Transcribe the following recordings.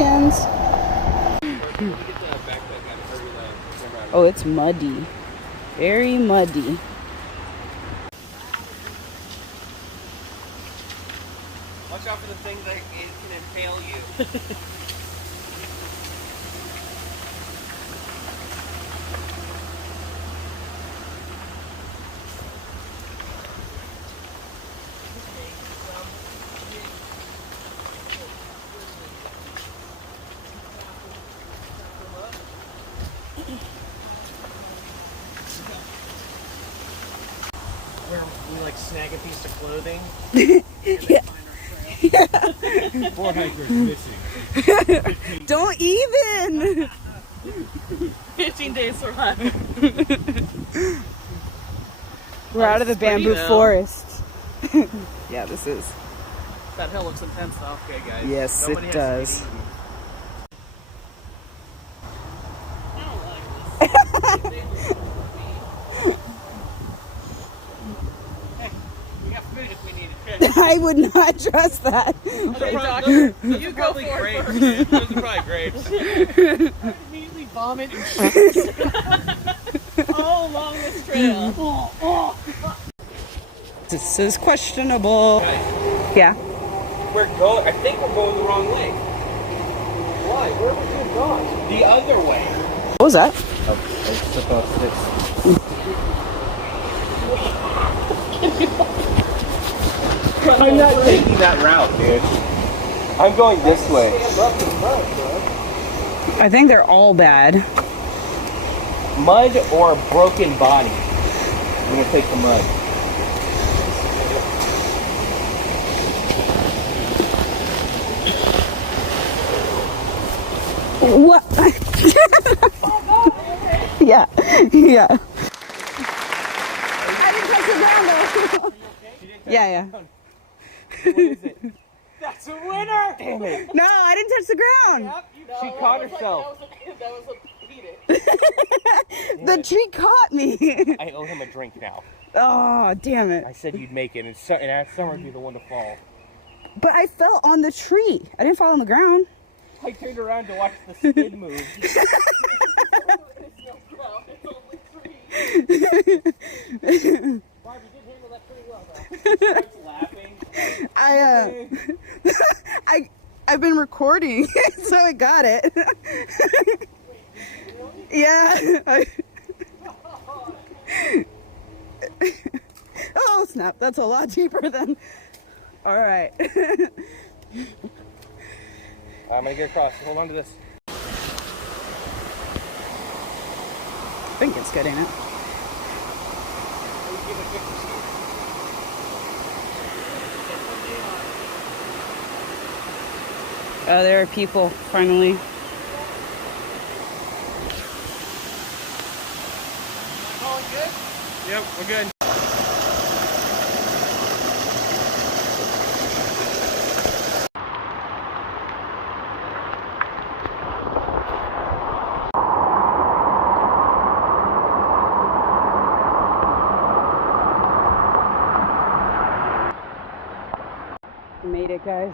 chickens. Oh, it's muddy. Very muddy. Watch out for the things that can impale you. Where we like snag a piece of clothing. Yeah. Yeah. 4 hikers missing. Don't even. 15 days survival. We're out of the bamboo forest. Yeah, this is. That hill looks intense though. Okay, guys. Yes, Nobody it has does. to be eaten. We got food if we need it. I would not trust that. Okay, Doc, Those you are go probably for it grapes. first. Dude. Those are probably grapes. I immediately vomit and shit all along this trail. This is questionable. Guys, Yeah. we're going. I think we're going the wrong way. Why? Where would you have gone? The other way. What was that? Oh, I slipped off this. I'm not taking that route, dude. I'm going this way. I think they're all bad. Mud or a broken body? I'm gonna take the mud. What? Yeah. Yeah. I didn't touch the ground though. Yeah. What is it? That's a winner! Damn it. No, I didn't touch the ground. She caught herself. That was a beat it. The tree caught me. I owe him a drink now. Oh, damn I it. said you'd make it, and asked Summer to be the one to fall. But I fell on the tree. I didn't fall on the ground. I turned around to watch the skid move. Barbie did handle that pretty well, though. She starts laughing. I've been recording, so I got it. Yeah. Oh snap! That's a lot cheaper than. All right. I'm gonna get across. Hold on to this. I think it's good, ain't it? Oh, there are people, finally. All good? Yep, we're good. Made it, guys.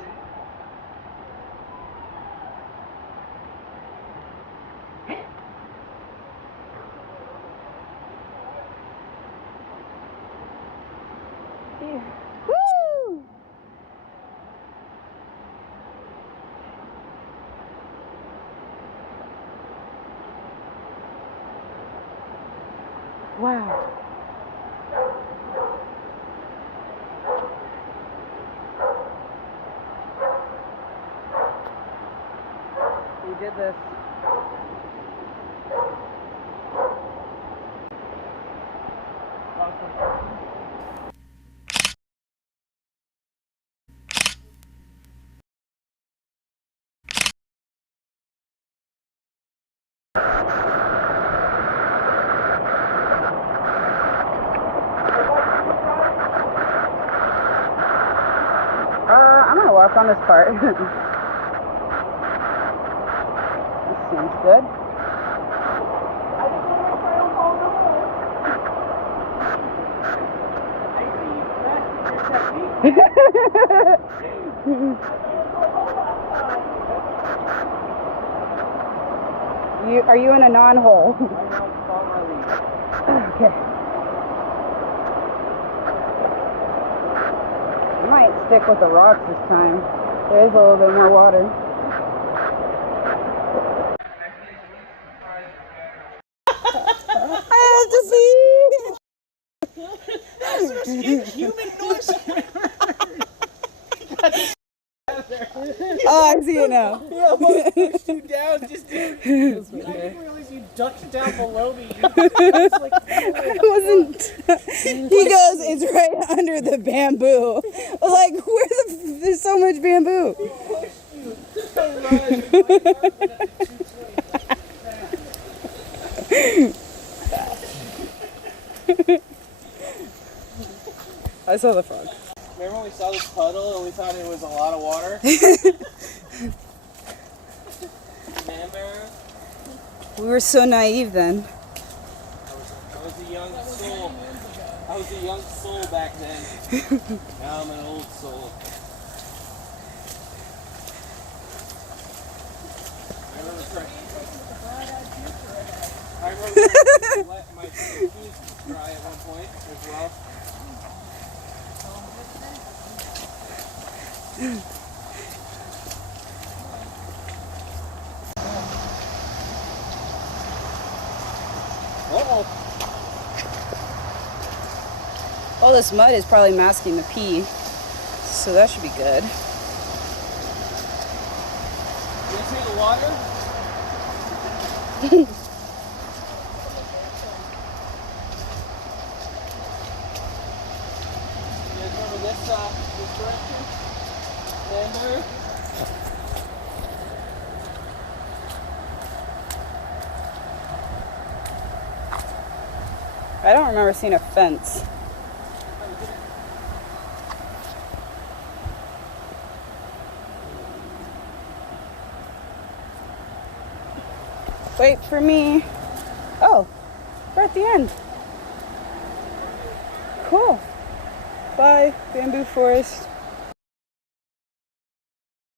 Woo! Wow. We did this. I'm gonna walk on this part. This seems good. Are you in a non-hole? Right now, it's on my lead. Okay. I might stick with the rocks this time. There is a little bit more water. I have to see. Human noise. Oh, I see it now. Yeah, I pushed you down just to... I didn't realize you ducked down below me. I wasn't. He goes, it's right under the bamboo. I was like, there's so much bamboo. I saw the frog. Remember when we saw this puddle and we thought it was a lot of water? Remember? We were so naive then. I was a young soul. I was a young soul back then. Now I'm an old soul. I remember trying to let my shoes dry at one point as well. All this mud is probably masking the pee, so that should be good. You see the water? You guys remember this direction? Remember? I don't remember seeing a fence. Wait for me. Oh, we're at the end. Cool. Bye, bamboo forest.